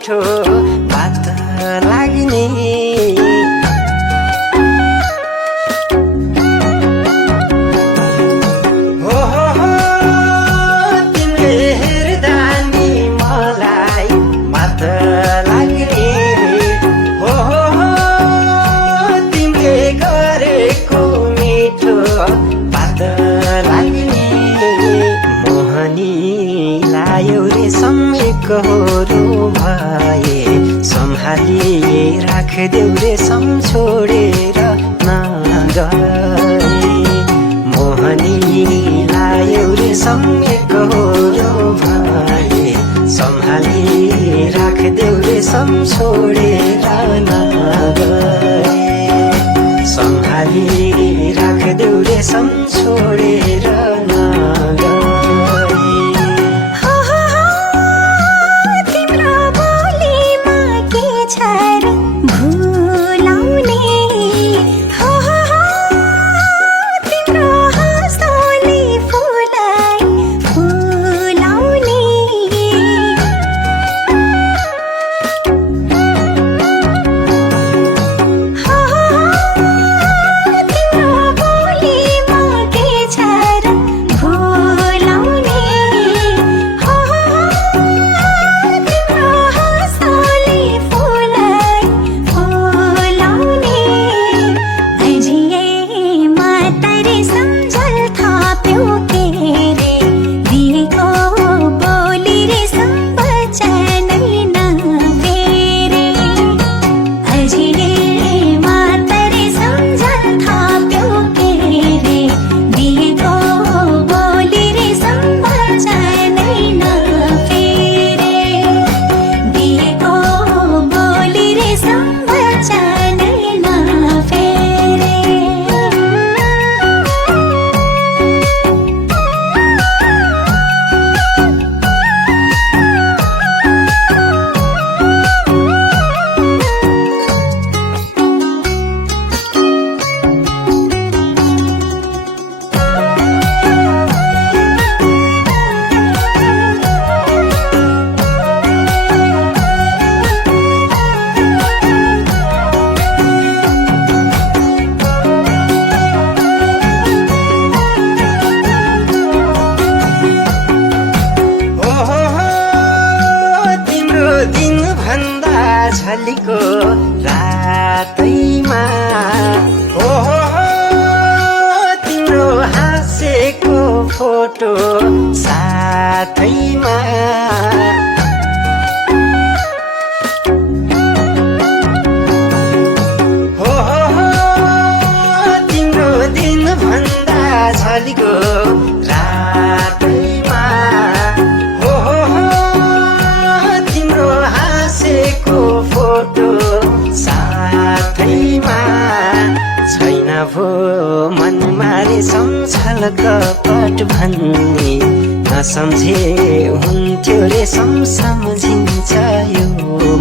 मिठो बात लाग्ने कहोरो भए सम्हाली राखदेऊ रे छोडेर नगए मोहनी लायौ रे कहोरो भए सम्हाली राखदेऊ रे छोडेर नगए सम्हाली राखदेऊ रे छोडेर नगए झलीको रातैमा तिम्रो हाँसेको फोटो साथैमा तिम्रो दिन भन्दा झलीको रातैमा तिम्रो हाँसेको फोटो साथैमा छैन भो मनमा रे सम्झल कपट भन्ने नसम्झे हुन्थ्यो रे सम्झिन्छ यो